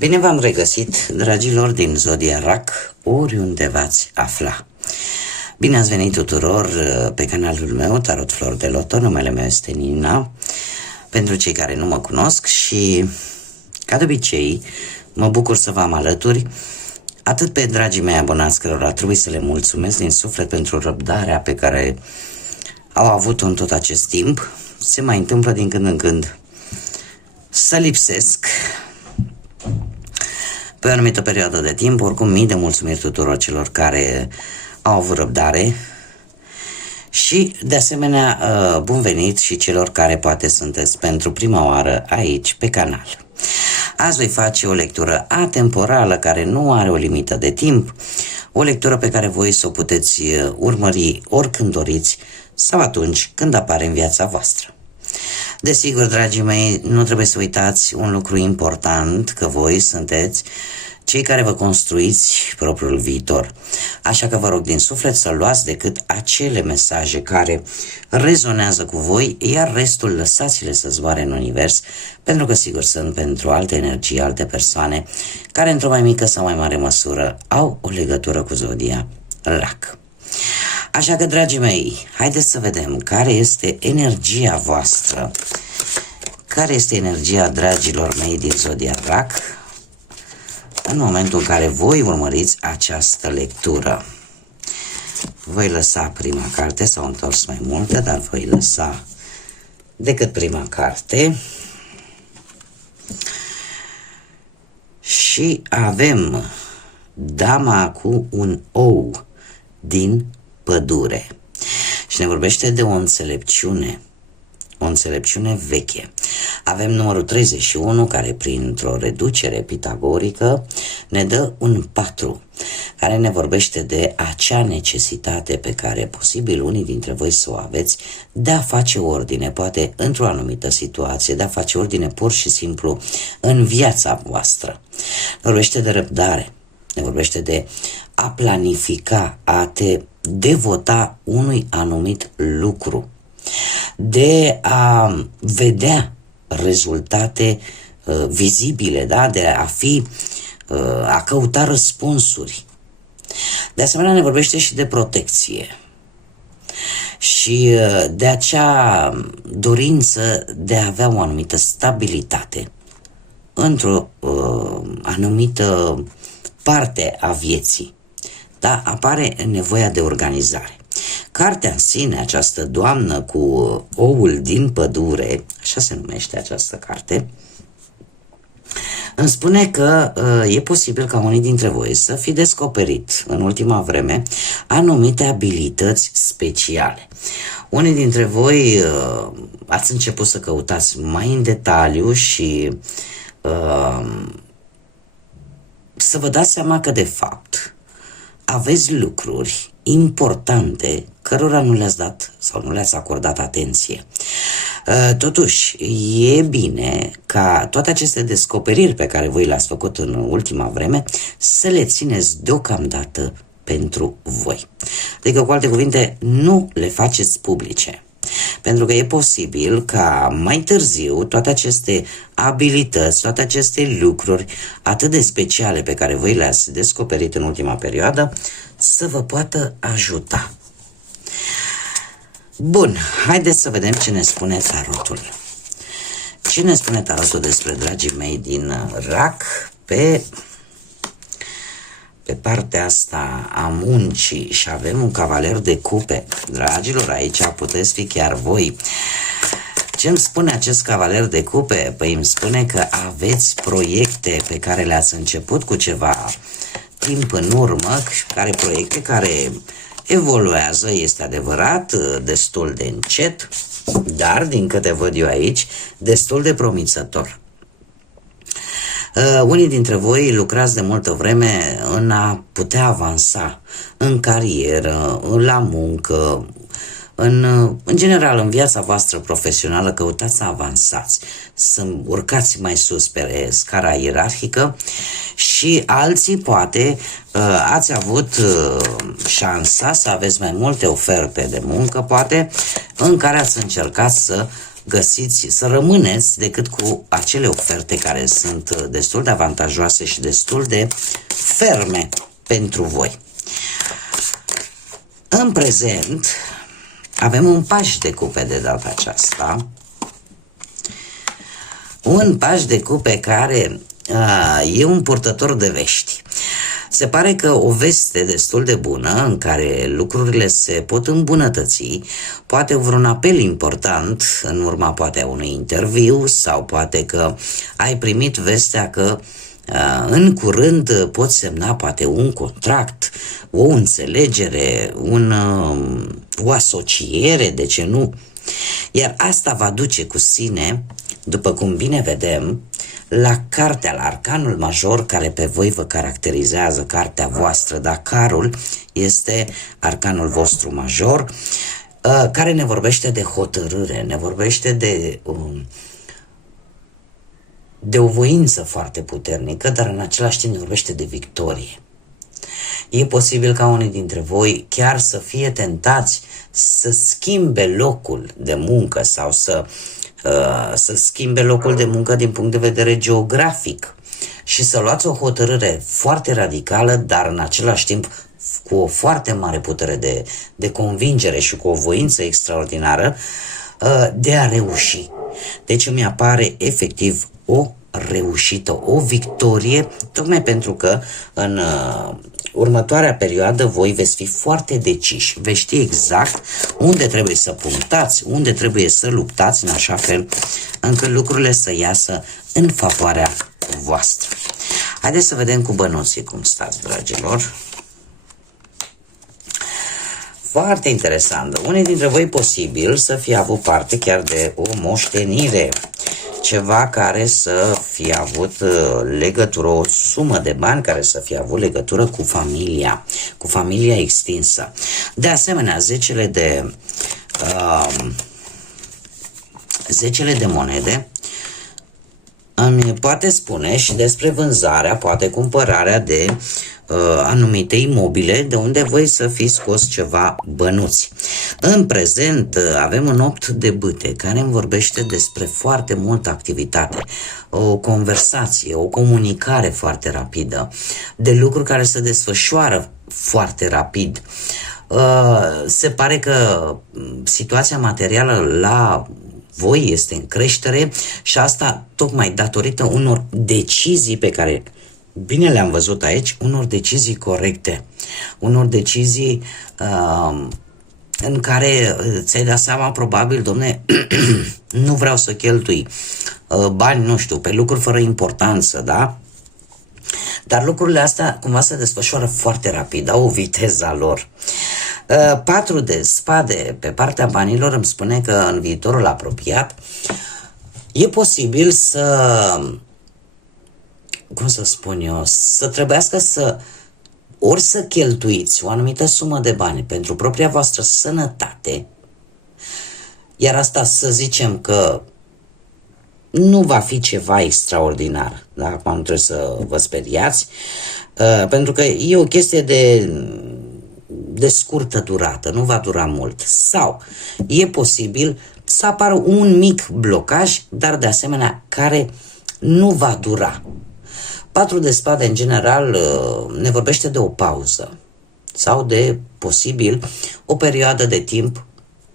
Bine v-am regăsit, dragilor din Zodia Rac, oriunde v-ați afla. Bine ați venit tuturor pe canalul meu, Tarot Flori de Loto. Numele meu este Nina, pentru cei care nu mă cunosc, și ca de obicei mă bucur să vă am alături, atât pe dragii mei abonați, cărora trebuie să le mulțumesc din suflet pentru răbdarea pe care au avut-o în tot acest timp. Se mai întâmplă din când în când să lipsesc pe o anumită perioadă de timp. Oricum, mii de mulțumiri tuturor celor care au avut răbdare și, de asemenea, bun venit și celor care poate sunteți pentru prima oară aici pe canal. Azi voi face o lectură atemporală care nu are o limită de timp, o lectură pe care voi să o puteți urmări oricând doriți sau atunci când apare în viața voastră. Desigur, dragii mei, nu trebuie să uitați un lucru important, că voi sunteți cei care vă construiți propriul viitor. Așa că vă rog din suflet să luați decât acele mesaje care rezonează cu voi, iar restul lăsați-le să zboare în univers, pentru că sigur sunt pentru alte energii, alte persoane care într-o mai mică sau mai mare măsură au o legătură cu Zodia Rac. Așa că, dragii mei, haideți să vedem care este energia voastră, care este energia dragilor mei din Zodia Rac în momentul în care voi urmăriți această lectură. Voi lăsa prima carte, s-au întors mai multe, dar voi lăsa decât prima carte. Și avem dama cu un ou din pădure și ne vorbește de o înțelepciune veche. Avem numărul 31, care printr-o reducere pitagorică ne dă un 4, care ne vorbește de acea necesitate pe care posibil unii dintre voi să o aveți de a face ordine, poate într-o anumită situație, de a face ordine pur și simplu în viața voastră. Ne vorbește de răbdare, ne vorbește de a planifica, a te devota unui anumit lucru, de a vedea rezultate vizibile, da? De a căuta răspunsuri. De asemenea, ne vorbește și de protecție și de acea dorință de a avea o anumită stabilitate într-o anumită parte a vieții. Da, apare nevoia de organizare. Cartea în sine, această doamnă cu oul din pădure, așa se numește această carte, îmi spune că e posibil ca unii dintre voi să fi descoperit în ultima vreme anumite abilități speciale. Unii dintre voi ați început să căutați mai în detaliu și să vă dați seama că de fapt aveți lucruri importante cărora nu le-ați dat sau nu le-ați acordat atenție. Totuși, e bine ca toate aceste descoperiri pe care voi le-ați făcut în ultima vreme să le țineți deocamdată pentru voi. Adică, cu alte cuvinte, nu le faceți publice. Pentru că e posibil ca mai târziu toate aceste abilități, toate aceste lucruri atât de speciale pe care voi le-ați descoperit în ultima perioadă să vă poată ajuta. Bun, haideți să vedem ce ne spune tarotul. Ce ne spune tarotul despre dragii mei din Rac pe partea asta a muncii, și avem un cavaler de cupe. Dragilor, aici puteți fi chiar voi. Ce îmi spune acest cavaler de cupe? Păi îmi spune că aveți proiecte pe care le-ați început cu ceva timp în urmă, proiecte care evoluează, este adevărat, destul de încet, dar, din câte văd eu aici, destul de promițător. Unii dintre voi lucrați de multă vreme în a putea avansa în carieră, la muncă, în general în viața voastră profesională. Căutați să avansați, să urcați mai sus pe scara ierarhică, și alții poate ați avut șansa să aveți mai multe oferte de muncă, poate, în care ați încercat să găsiți, să rămâneți decât cu acele oferte care sunt destul de avantajoase și destul de ferme pentru voi. În prezent avem un paș de cupe de data aceasta. Un paș de cupe care e un purtător de vești. Se pare că o veste destul de bună, în care lucrurile se pot îmbunătăți, poate vreun apel important, în urma poate a unui interviu, sau poate că ai primit vestea că în curând poți semna poate un contract, o înțelegere, o asociere, de ce nu? Iar asta va duce cu sine, după cum bine vedem, la cartea, la arcanul major care pe voi vă caracterizează, cartea voastră, dar carul este arcanul vostru major, care ne vorbește de hotărâre, ne vorbește de o voință foarte puternică, dar în același timp ne vorbește de victorie. E posibil ca unii dintre voi chiar să fie tentați să schimbe locul de muncă sau să schimbe locul de muncă din punct de vedere geografic și să luați o hotărâre foarte radicală, dar în același timp cu o foarte mare putere de convingere și cu o voință extraordinară de a reuși. Deci îmi apare efectiv o reușită, o victorie, tocmai pentru că în următoarea perioadă voi veți fi foarte deciși, veți ști exact unde trebuie să punctați, unde trebuie să luptați, în așa fel încât lucrurile să iasă în favoarea voastră. Haideți să vedem cu bănuții cum stați, dragilor. Foarte interesant. Unii dintre voi posibil să fie avut parte chiar de o moștenire, ceva care să fie avut legătură, o sumă de bani care să fie avut legătură cu familia extinsă. De asemenea, zecele de monede îmi poate spune și despre vânzarea, poate cumpărarea de anumite imobile de unde voi să fi scos ceva bănuți. În prezent avem un 8 de bâte care îmi vorbește despre foarte multă activitate, o conversație, o comunicare foarte rapidă, de lucruri care se desfășoară foarte rapid. Se pare că situația materială la voi este în creștere și asta tocmai datorită unor decizii pe care bine le-am văzut aici, unor decizii corecte, unor decizii în care ți-ai dat seama probabil, domne, nu vreau să cheltui bani, nu știu, pe lucruri fără importanță, da? Dar lucrurile astea cumva se desfășoară foarte rapid, au o viteză a lor. 4 de spade pe partea banilor îmi spune că în viitorul apropiat e posibil să trebuiască ori să cheltuiți o anumită sumă de bani pentru propria voastră sănătate, iar asta să zicem că nu va fi ceva extraordinar, da? Acum nu trebuie să vă speriați, pentru că e o chestie de scurtă durată, nu va dura mult. Sau e posibil să apară un mic blocaj, dar de asemenea care nu va dura. 4 de spade în general ne vorbește de o pauză sau de posibil o perioadă de timp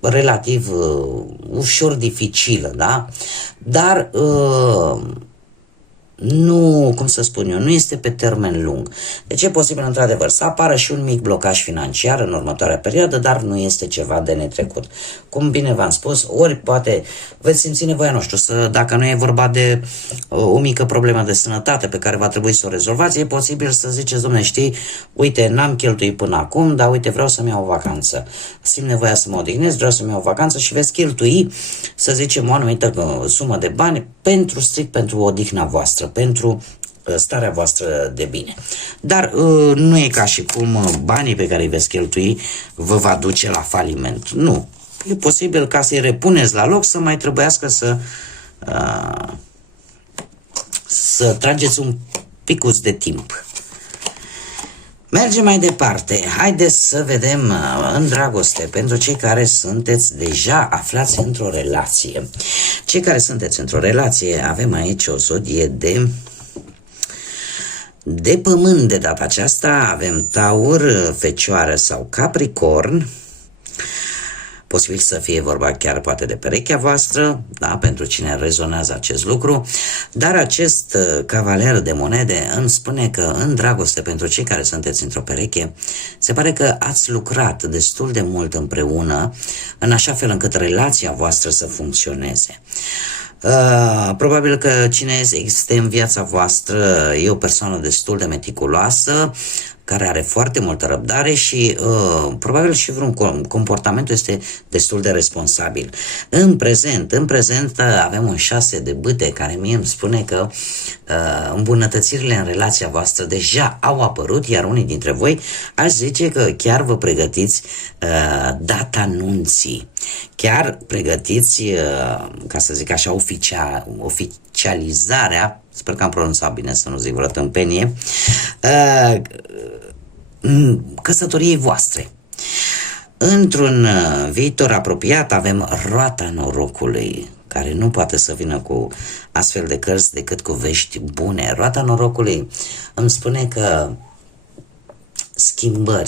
relativ ușor dificilă, da? Dar nu, cum să spun eu, nu este pe termen lung. Deci e posibil într-adevăr să apară și un mic blocaj financiar în următoarea perioadă, dar nu este ceva de netrecut. Cum bine v-am spus, ori poate veți simți nevoia, nu știu, dacă nu e vorba de o mică problemă de sănătate pe care va trebui să o rezolvați, e posibil să ziceți, dom'le, știi, uite, n-am cheltuit până acum, dar uite, vreau să-mi iau o vacanță. Simt nevoia să mă odihnesc, vreau să-mi iau o vacanță și veți cheltui, să zicem, o anumită sumă de bani strict pentru odihna voastră, pentru starea voastră de bine. Dar nu e ca și cum banii pe care îi veți cheltui vă va duce la faliment. Nu. E posibil ca să-i repuneți la loc să mai trebuiască să trageți un picuț de timp. Mergem mai departe. Haideți să vedem în dragoste pentru cei care sunteți deja aflați într-o relație. Cei care sunteți într-o relație, avem aici o zodie de pământ de data aceasta. Avem Taur, Fecioară sau Capricorn. Posibil să fie vorba chiar poate de perechea voastră, da, pentru cine rezonează acest lucru, dar acest cavaler de monede îmi spune că în dragoste pentru cei care sunteți într-o pereche, se pare că ați lucrat destul de mult împreună, în așa fel încât relația voastră să funcționeze. Probabil că cine este în viața voastră e o persoană destul de meticuloasă, care are foarte multă răbdare și probabil și vreun comportament este destul de responsabil. În prezent avem un 6 de bâte care mie îmi spune că îmbunătățirile în relația voastră deja au apărut, iar unii dintre voi aș zice că chiar vă pregătiți data nunții. Chiar pregătiți, ca să zic așa, oficializarea, sper că am pronunțat bine să nu zic vreo tâmpenie, căsătoriei voastre. Într-un viitor apropiat avem roata norocului, care nu poate să vină cu astfel de cărți decât cu vești bune. Roata norocului îmi spune că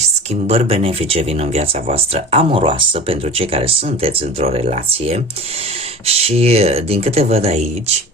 schimbări benefice vin în viața voastră amoroasă pentru cei care sunteți într-o relație și din câte văd aici,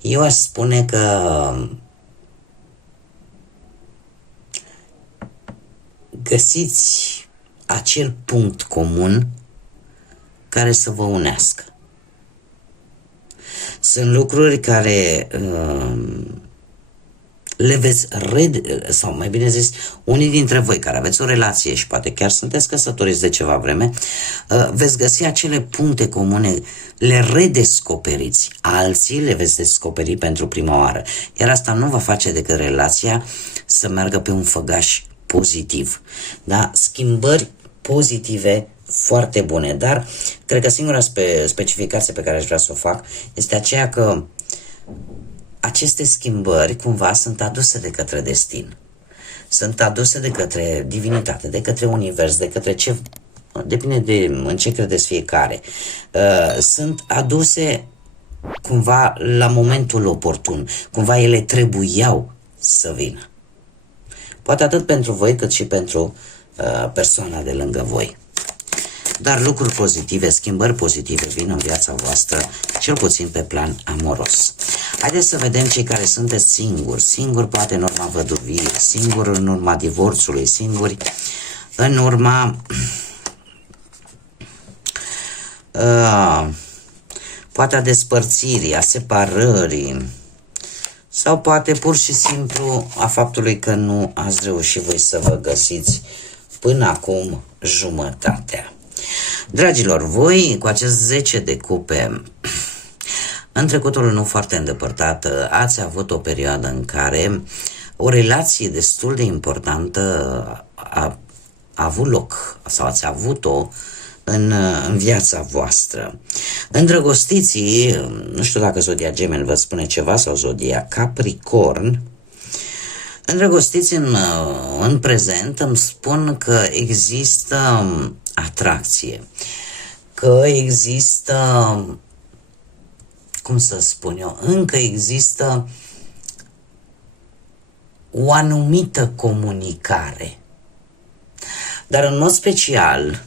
eu aș spune că găsiți acel punct comun care să vă unească. Sunt lucruri care le veți sau mai bine zis, unii dintre voi care aveți o relație și poate chiar sunteți căsătoriți de ceva vreme, veți găsi acele puncte comune, le redescoperiți, alții le veți descoperi pentru prima oară, iar asta nu va face decât relația să meargă pe un făgaș pozitiv, da? Schimbări pozitive foarte bune, dar cred că singura specificație pe care aș vrea să o fac este aceea că aceste schimbări cumva sunt aduse de către destin, sunt aduse de către divinitate, de către univers, de către ce, depinde de în ce credeți fiecare, sunt aduse cumva la momentul oportun, cumva ele trebuiau să vină. Poate atât pentru voi cât și pentru persoana de lângă voi. Dar lucruri pozitive, schimbări pozitive vin în viața voastră, cel puțin pe plan amoros. Haideți să vedem cei care sunteți singuri poate în urma văduviei, singuri în urma divorțului, singuri în urma poate a despărțirii, a separării, sau poate pur și simplu a faptului că nu ați reușit voi să vă găsiți până acum jumătatea. Dragilor, voi cu acest 10 de cupe, în trecutul nu foarte îndepărtat, ați avut o perioadă în care o relație destul de importantă a avut loc, sau ați avut-o în viața voastră. Îndrăgostiții, nu știu dacă zodia Gemeni vă spune ceva sau zodia Capricorn, îndrăgostiți în prezent îmi spun că există atracție, că există, cum să spun eu, încă există o anumită comunicare. Dar în mod special,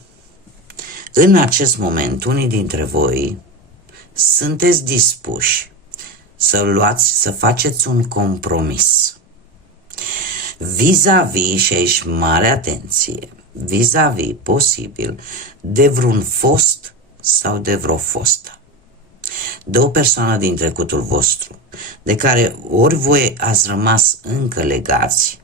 în acest moment, unii dintre voi sunteți dispuși să faceți un compromis vis-a-vis, și aici mare atenție, vis-a-vis posibil de vreun fost sau de vreo fostă, de o persoană din trecutul vostru, de care ori voi ați rămas încă legați,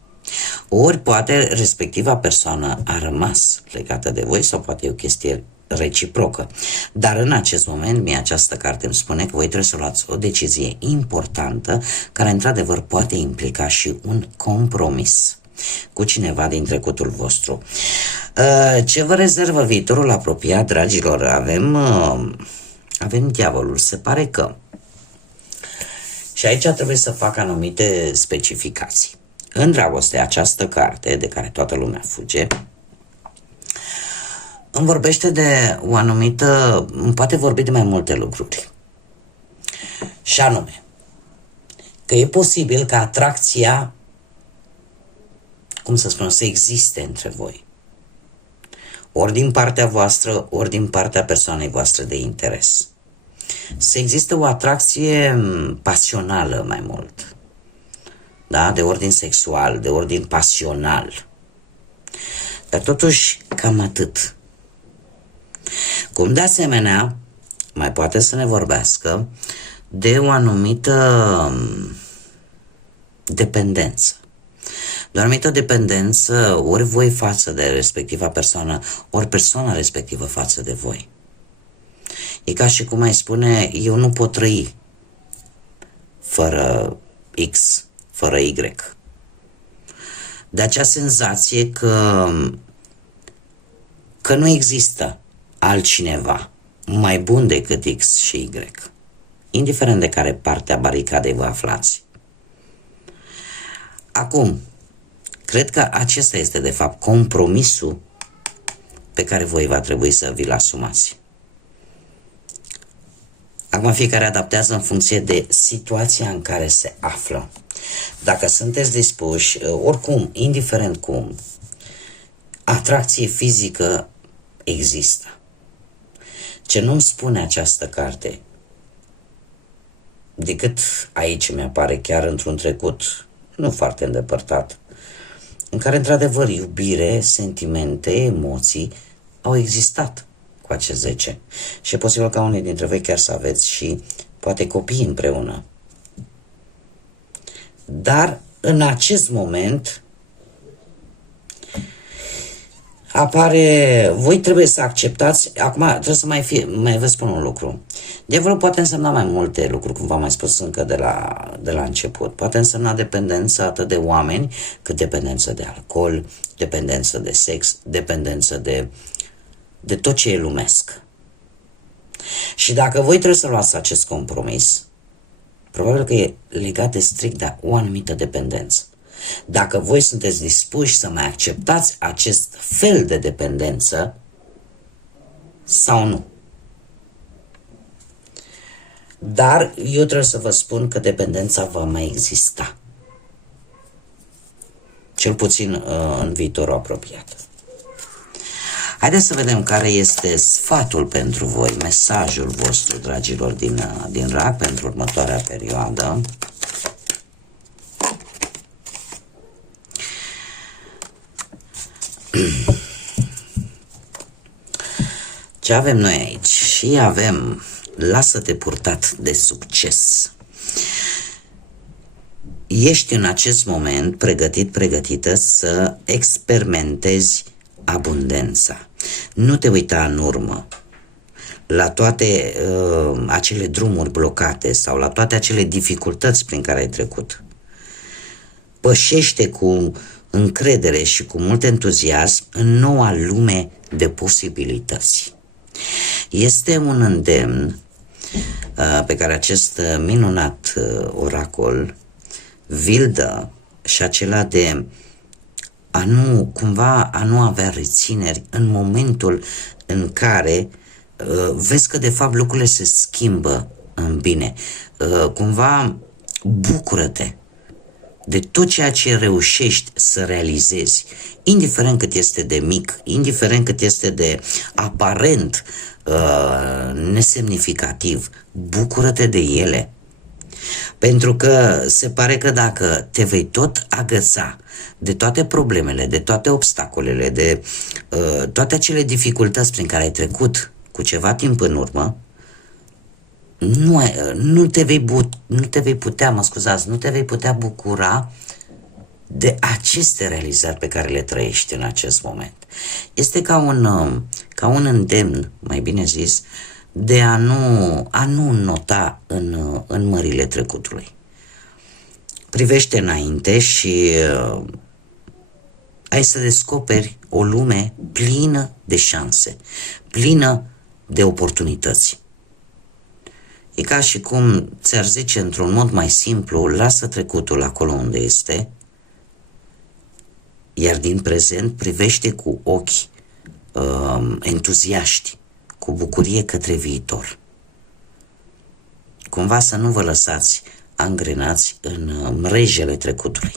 ori poate respectiva persoană a rămas legată de voi, sau poate e o chestie reciprocă. Dar în acest moment, mie această carte îmi spune că voi trebuie să luați o decizie importantă care într-adevăr poate implica și un compromis cu cineva din trecutul vostru. Ce vă rezervă viitorul apropiat, dragilor? Avem diavolul. Se pare că, și aici trebuie să fac anumite specificații, în dragoste, această carte de care toată lumea fuge, îmi vorbește de o anumită, îmi poate vorbi de mai multe lucruri. Și anume, că e posibil ca atracția, cum să spun, să existe între voi. Ori din partea voastră, ori din partea persoanei voastre de interes. Să existe o atracție pasională mai mult. Da? De ordin sexual, de ordin pasional. Dar totuși, cam atât. Cum de asemenea, mai poate să ne vorbească de o anumită dependență. De o anumită dependență, ori voi față de respectiva persoană, ori persoana respectivă față de voi. E ca și cum ai spune, eu nu pot trăi fără X, fără Y. De acea senzație că nu există altcineva mai bun decât X și Y, indiferent de care parte a baricadei vă aflați. Acum, cred că acesta este de fapt compromisul pe care voi va trebui să vi-l asumați. Acum fiecare adaptează în funcție de situația în care se află. Dacă sunteți dispuși, oricum, indiferent cum, atracție fizică există. Ce nu-mi spune această carte, decât aici mi-apare chiar într-un trecut nu foarte îndepărtat, în care într-adevăr iubire, sentimente, emoții au existat cu acest 10. Și e posibil ca unii dintre voi chiar să aveți și poate copii împreună. Dar în acest moment apare, voi trebuie să acceptați, acum trebuie să mai vă spun un lucru. Diavolul poate însemna mai multe lucruri, cum v-am mai spus încă de la început. Poate însemna dependență atât de oameni, cât dependență de alcool, dependență de sex, dependență de tot ce e lumesc. Și dacă voi trebuie să luați acest compromis, probabil că e legat de strict de o anumită dependență. Dacă voi sunteți dispuși să mai acceptați acest fel de dependență sau nu. Dar eu trebuie să vă spun că dependența va mai exista. Cel puțin în viitorul apropiat. Haideți să vedem care este sfatul pentru voi, mesajul vostru, dragilor, din RAC pentru următoarea perioadă. Ce avem noi aici? Și avem, lasă-te purtat de succes. Ești în acest moment pregătită să experimentezi abundența. Nu te uita în urmă la toate acele drumuri blocate sau la toate acele dificultăți prin care ai trecut. Pășește cu încredere și cu mult entuziasm în noua lume de posibilități. Este un îndemn pe care acest minunat oracol vi-l dă, și acela de a nu avea rețineri în momentul în care vezi că de fapt lucrurile se schimbă în bine. Cumva bucură-te de tot ceea ce reușești să realizezi, indiferent cât este de mic, indiferent cât este de aparent nesemnificativ, bucură-te de ele. Pentru că se pare că dacă te vei tot agăța de toate problemele, de toate obstacolele, de toate acele dificultăți prin care ai trecut cu ceva timp în urmă, nu te vei putea bucura de aceste realizări pe care le trăiești în acest moment. Este ca un îndemn, mai bine zis, de a nu nota în mările trecutului. Privește înainte și ai să descoperi o lume plină de șanse, plină de oportunități. E ca și cum ți-ar zice într-un mod mai simplu, lasă trecutul acolo unde este iar din prezent privește cu ochi entuziaști, cu bucurie către viitor. Cumva să nu vă lăsați angrenați în mrejele trecutului.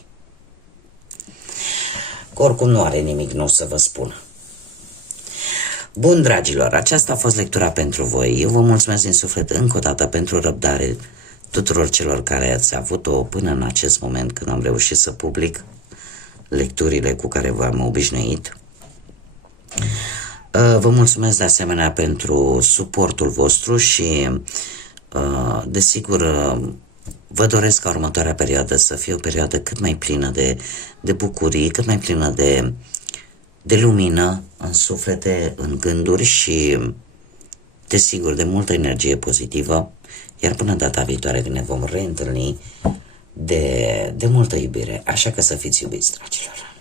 Oricum nu are nimic nou să vă spun. Bun, dragilor, aceasta a fost lectura pentru voi. Eu vă mulțumesc din suflet încă o dată pentru răbdare tuturor celor care ați avut-o până în acest moment când am reușit să public lecturile cu care v-am obișnuit. Vă mulțumesc de asemenea pentru suportul vostru și desigur vă doresc ca următoarea perioadă să fie o perioadă cât mai plină de bucurii, cât mai plină de lumină în suflete, în gânduri și desigur de multă energie pozitivă, iar până data viitoare când ne vom reîntâlni de multă iubire, așa că să fiți iubiți, dragilor.